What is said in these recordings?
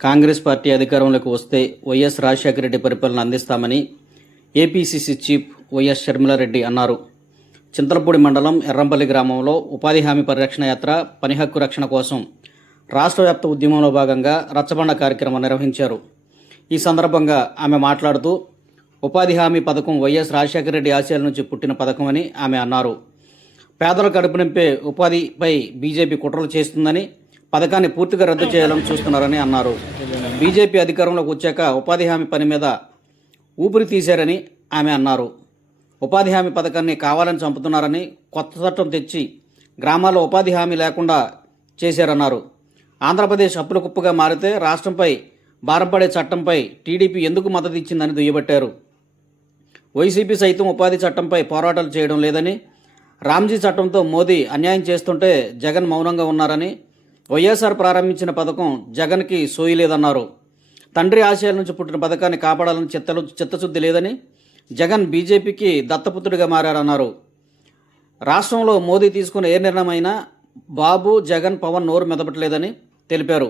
Congress party అధికారంలోకి వస్తే YS Rajasekhara Reddy పరిపాలన అందిస్తామని ఏపీసీసీ చీఫ్ వైఎస్ షర్మిలారెడ్డి అన్నారు. చింతలపూడి మండలం ఎర్రంపల్లి గ్రామంలో ఉపాధి హామీ పరిరక్షణ యాత్ర, పని హక్కు రక్షణ కోసం రాష్ట్ర వ్యాప్త ఉద్యమంలో భాగంగా రచ్చబండ కార్యక్రమం నిర్వహించారు. ఈ సందర్భంగా ఆమె మాట్లాడుతూ ఉపాధి హామీ పథకం వైఎస్ రాజశేఖర రెడ్డి ఆశయాల నుంచి పుట్టిన పథకమని ఆమె అన్నారు. పేదల కడుపు నింపే ఉపాధిపై బీజేపీ కుట్రలు చేస్తుందని, పథకాన్ని పూర్తిగా రద్దు చేయాలని చూస్తున్నారని అన్నారు. బీజేపీ అధికారంలోకి వచ్చాక ఉపాధి హామీ పని మీద ఊపిరి తీశారని ఆమె అన్నారు. ఉపాధి హామీ పథకాన్ని కావాలని చంపుతున్నారని, కొత్త చట్టం తెచ్చి గ్రామాల్లో ఉపాధి హామీ లేకుండా చేశారన్నారు. ఆంధ్రప్రదేశ్ అప్పుల కుప్పగా మారితే రాష్ట్రంపై భారం పడే చట్టంపై టీడీపీ ఎందుకు మద్దతు ఇచ్చిందని దుయ్యబట్టారు. వైసీపీ సైతం ఉపాధి చట్టంపై పోరాటాలు చేయడం లేదని, రామ్జీ చట్టంతో మోదీ అన్యాయం చేస్తుంటే జగన్ మౌనంగా ఉన్నారని, వైఎస్ఆర్ ప్రారంభించిన పథకం జగన్కి సోయలేదన్నారు. తండ్రి ఆశయాల నుంచి పుట్టిన పథకాన్ని కాపాడాలని చిత్తశుద్ధి లేదని, జగన్ బీజేపీకి దత్తపుత్రుడిగా మారారన్నారు. రాష్ట్రంలో మోదీ తీసుకున్న ఏ నిర్ణయమైనా బాబు, జగన్, పవన్ నోరు మెదపట్లేదని తెలిపారు.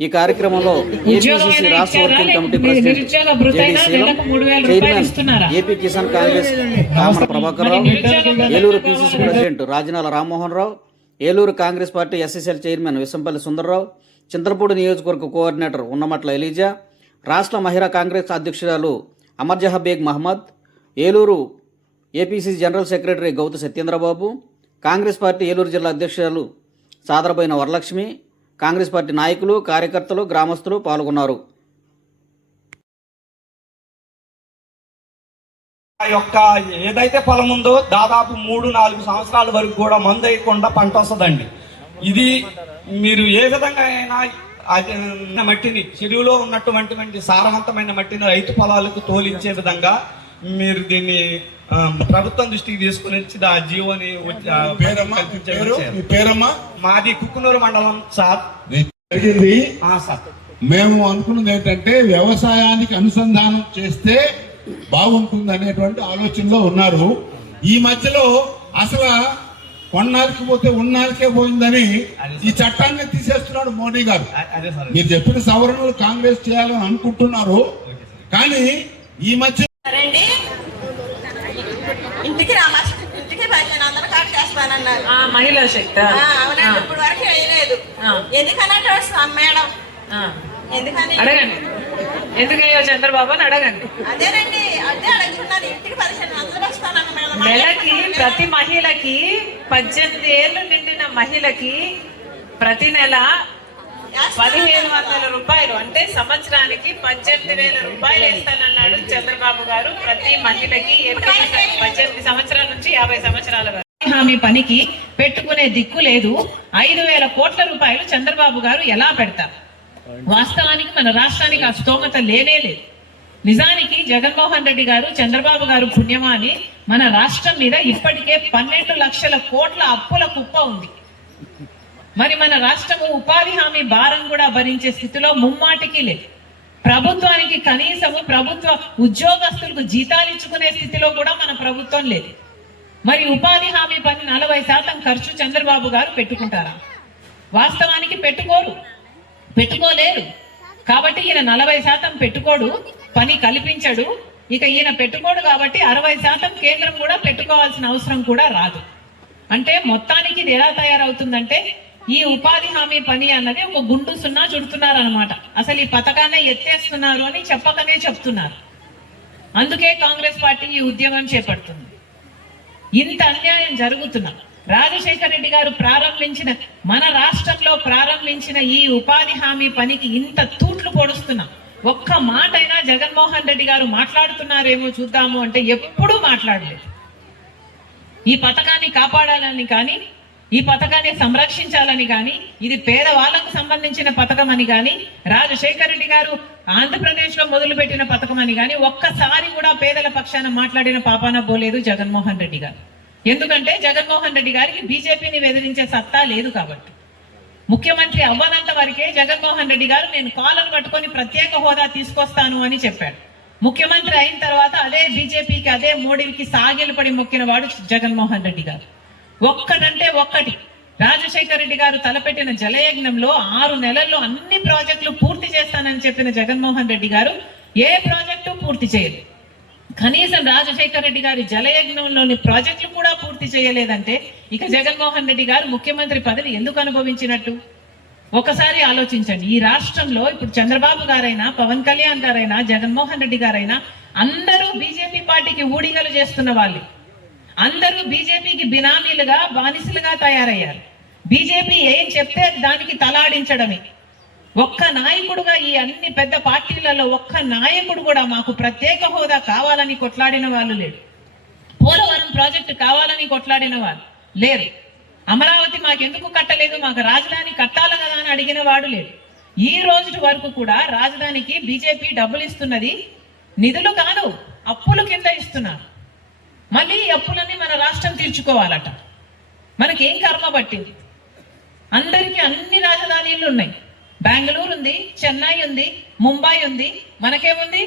ఈ కార్యక్రమంలో ఏపీసీసీ రాష్ట్ర working committee president JD Seelam, chairman AP Kisan Congress Kamana Prabhakar Rao, Eluru PCC president Rajanala Rammohan Rao, Eluru Congress party SSL chairman Visampalli Sundarrao, Chintalapudi నియోజకవర్గ కోఆర్డినేటర్ ఉన్నమట్ల ఎలీజా, రాష్ట్ర మహిళా కాంగ్రెస్ అధ్యక్షురాలు Amarjaha Baig Mohammed, Eluru APCC general secretary Gowthu Satyendrababu, Congress party Eluru జిల్లా అధ్యక్షురాలు సాదరబోయిన వరలక్ష్మి, కాంగ్రెస్ పార్టీ నాయకులు, కార్యకర్తలు, గ్రామస్తులు పాల్గొన్నారు. యొక్క ఏదైతే పొలం ఉందో దాదాపు 3-4 సంవత్సరాల వరకు కూడా మందు వేయకుండా పంట వస్తుందండి. ఇది మీరు ఏ విధంగా అయినా మట్టిని, చెరువులో ఉన్నటువంటి సారవంతమైన మట్టిని రైతు పొలాలకు తోలించే విధంగా మీరు దీన్ని ప్రభుత్వం దృష్టికి తీసుకుని వచ్చి ఆ జీవోని మాది కుక్కునూరు మండలం సార్ జరిగింది. సార్ మేము అనుకున్నది ఏంటంటే వ్యవసాయానికి అనుసంధానం చేస్తే బాగుంటుంది అనేటువంటి ఆలోచనలో ఉన్నారు. ఈ మధ్యలో అసలు కొన్నాళ్ళకి పోతే ఉన్నాళ్ళకే పోయిందని ఈ చట్టాన్ని తీసేస్తున్నాడు మోడీ గారు. మీరు చెప్పిన సవరణలు కాంగ్రెస్ చేయాలని అనుకుంటున్నారు, కానీ ఈ మధ్య ఇంటికి 1500 కార్డు చేస్తానన్నారు. మహిళా శక్తి అవునండి, ఇప్పుడు వరకు వేయలేదు. ఎందుకనంటే మేడం, ఎందుకని అడగండి, ఎందుకయ్యో చంద్రబాబు అని అడగండి. అదేనండి, అదే అడుగుతున్నారు. ఇంటికి 1500 వస్తానన్న మేడం. నెలకి ప్రతి మహిళకి 18 ఏళ్ళు నిండిన మహిళకి ప్రతి నెల 1500 రూపాయలు, అంటే సంవత్సరానికి 18,000 రూపాయలు వేస్తానన్నాడు చంద్రబాబు గారు ప్రతి మహిళకి. 18 సంవత్సరాల నుంచి 50 సంవత్సరాల వరకు హామీ పనికి పెట్టుకునే దిక్కు లేదు. 5,000 కోట్ల రూపాయలు చంద్రబాబు గారు ఎలా పెడతారు? వాస్తవానికి మన రాష్ట్రానికి ఆ స్తోమత లేనే లేదు. నిజానికి జగన్మోహన్ రెడ్డి గారు, చంద్రబాబు గారు పుణ్యమాని మన రాష్ట్రం మీద ఇప్పటికే 12 లక్షల కోట్ల అప్పుల కుప్ప ఉంది. మరి మన రాష్ట్రము ఉపాధి హామీ భారం కూడా భరించే స్థితిలో ముమ్మాటికి లేదు. ప్రభుత్వానికి కనీసము ప్రభుత్వ ఉద్యోగస్తులకు జీతాలు ఇచ్చుకునే స్థితిలో కూడా మన ప్రభుత్వం లేదు. మరి ఉపాధి హామీ పని 40% ఖర్చు చంద్రబాబు గారు పెట్టుకుంటారా? వాస్తవానికి పెట్టుకోలేరు. కాబట్టి ఈయన 40% పెట్టుకోడు, పని కల్పించడు. ఇక ఈయన పెట్టుకోడు కాబట్టి 60% కేంద్రం కూడా పెట్టుకోవాల్సిన అవసరం కూడా రాదు. అంటే మొత్తానికి ఇది ఎలా తయారవుతుందంటే ఈ ఉపాధి హామీ పని అన్నది ఒక గుండు సున్నా చుడుతున్నారు అనమాట. అసలు ఈ పథకాన్ని ఎత్తేస్తున్నారు అని చెప్పకనే చెప్తున్నారు. అందుకే కాంగ్రెస్ పార్టీ ఈ ఉద్యమం చేపడుతుంది. ఇంత అన్యాయం జరుగుతున్నా రాజశేఖర రెడ్డి గారు మన రాష్ట్రంలో ప్రారంభించిన ఈ ఉపాధి హామీ పనికి ఇంత తూట్లు పొడుస్తున్నాం. ఒక్క మాట అయినా జగన్మోహన్ రెడ్డి గారు మాట్లాడుతున్నారేమో చూద్దాము అంటే ఎప్పుడూ మాట్లాడలేదు. ఈ పథకాన్ని కాపాడాలని కానీ, ఈ పథకాన్ని సంరక్షించాలని కానీ, ఇది పేదవాళ్లకు సంబంధించిన పథకం అని కానీ, రాజశేఖర రెడ్డి గారు ఆంధ్రప్రదేశ్ లో మొదలుపెట్టిన పథకం అని కానీ ఒక్కసారి కూడా పేదల పక్షాన మాట్లాడిన పాపాన పోలేదు జగన్మోహన్ రెడ్డి గారు. ఎందుకంటే జగన్మోహన్ రెడ్డి గారికి బీజేపీని బెదిరించే సత్తా లేదు కాబట్టి. ముఖ్యమంత్రి అవ్వనంత వరకే జగన్మోహన్ రెడ్డి గారు నేను కాలర్ పట్టుకొని ప్రత్యేక హోదా తీసుకొస్తాను అని చెప్పాడు. ముఖ్యమంత్రి అయిన తర్వాత అదే బీజేపీకి, అదే మోడీకి సాగిలపడి మొక్కిన వాడు జగన్మోహన్ రెడ్డి గారు. ఒక్కటంటే ఒక్కటి రాజశేఖర రెడ్డి గారు తలపెట్టిన జలయజ్ఞంలో 6 నెలల్లో అన్ని ప్రాజెక్టులు పూర్తి చేస్తానని చెప్పిన జగన్మోహన్ రెడ్డి గారు ఏ ప్రాజెక్టు పూర్తి చేయలేదు. కనీసం రాజశేఖర రెడ్డి గారి జలయజ్ఞంలోని ప్రాజెక్టులు కూడా పూర్తి చేయలేదంటే ఇక జగన్మోహన్ రెడ్డి గారు ముఖ్యమంత్రి పదవి ఎందుకు అనుభవించినట్టు ఒకసారి ఆలోచించండి. ఈ రాష్ట్రంలో ఇప్పుడు చంద్రబాబు గారైనా, పవన్ కళ్యాణ్ గారైనా, జగన్మోహన్ రెడ్డి గారైనా అందరూ బీజేపీ పార్టీకి ఊడిగలు చేస్తున్న వాళ్ళు. అందరూ బీజేపీకి బినామీలుగా, బానిసలుగా తయారయ్యారు. బీజేపీ ఏం చెప్తే దానికి తలాడించడమే. ఒక్క నాయకుడుగా ఈ అన్ని పెద్ద పార్టీలలో ఒక్క నాయకుడు కూడా మాకు ప్రత్యేక హోదా కావాలని కొట్లాడిన వాళ్ళు లేరు. పోలవరం ప్రాజెక్టు కావాలని కొట్లాడిన వాళ్ళు లేరు. అమరావతి మాకెందుకు కట్టలేదు, మాకు రాజధాని కట్టాలి కదా అని అడిగిన వాడు లేడు. ఈ రోజు వరకు కూడా రాజధానికి బీజేపీ డబ్బులు ఇస్తున్నది నిధులు కాదు, అప్పుల కింద ఇస్తున్నారు. మళ్ళీ ఈ అప్పులన్నీ మన రాష్ట్రం తీర్చుకోవాలట. మనకేం కర్మ పట్టింది? అందరికీ అన్ని రాజధానిలు ఉన్నాయి. బెంగళూరు ఉంది, చెన్నై ఉంది, ముంబై ఉంది. మనకేముంది?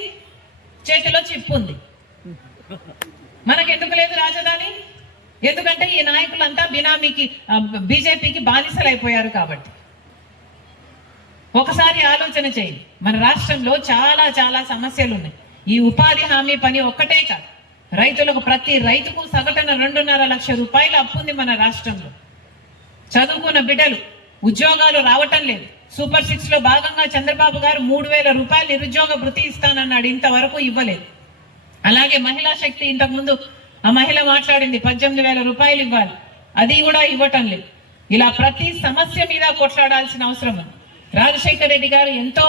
చేతిలో చిప్పు ఉంది. మనకెందుకు లేదు రాజధాని? ఎందుకంటే ఈ నాయకులంతా బినామీకి, బీజేపీకి బానిసలు అయిపోయారు కాబట్టి. ఒకసారి ఆలోచన చేయండి. మన రాష్ట్రంలో చాలా చాలా సమస్యలు ఉన్నాయి. ఈ ఉపాధి హామీ పని ఒక్కటే కాదు, రైతులకు ప్రతి రైతుకు సగటున 2.5 లక్షల రూపాయలు అప్పు ఉంది మన రాష్ట్రంలో. చదువుకున్న బిడ్డలు ఉద్యోగాలు రావటం లేదు. సూపర్ 6 లో భాగంగా చంద్రబాబు గారు 3,000 రూపాయలు నిరుద్యోగ భృతి ఇస్తానన్నాడు, ఇంతవరకు ఇవ్వలేదు. అలాగే మహిళా శక్తి, ఇంతకుముందు ఆ మహిళ మాట్లాడింది 18,000 రూపాయలు ఇవ్వాలి, అది కూడా ఇవ్వటం లేదు. ఇలా ప్రతి సమస్య మీద కొట్లాడాల్సిన అవసరం ఉంది. రాజశేఖర రెడ్డి గారు ఎంతో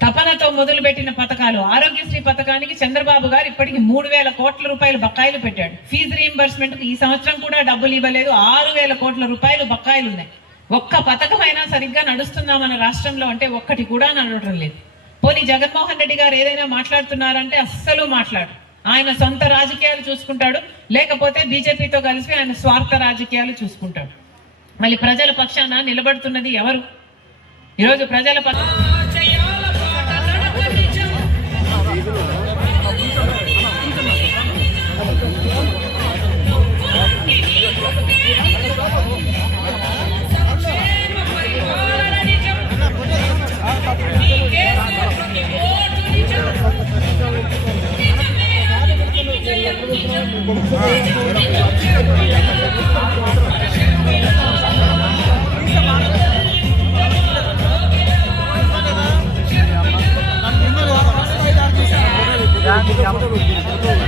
తపనతో మొదలుపెట్టిన పథకాలు, ఆరోగ్యశ్రీ పథకానికి చంద్రబాబు గారు ఇప్పటికి 3,000 కోట్ల రూపాయలు బకాయిలు పెట్టాడు. ఫీజు రీయింబర్స్మెంట్ ఈ సంవత్సరం కూడా డబ్బులు ఇవ్వలేదు. 6,000 కోట్ల రూపాయలు బకాయిలు ఉన్నాయి. ఒక్క పథకమైనా సరిగ్గా నడుస్తుందా మన రాష్ట్రంలో అంటే ఒక్కటి కూడా నడవటం లేదు. పోనీ జగన్మోహన్ రెడ్డి గారు ఏదైనా మాట్లాడుతున్నారంటే అస్సలు మాట్లాడు. ఆయన సొంత రాజకీయాలు చూసుకుంటాడు, లేకపోతే బీజేపీతో కలిసి ఆయన స్వార్థ రాజకీయాలు చూసుకుంటాడు. మళ్ళీ ప్రజల పక్షాన నిలబడుతున్నది ఎవరు? ఈరోజు ప్రజల Ya,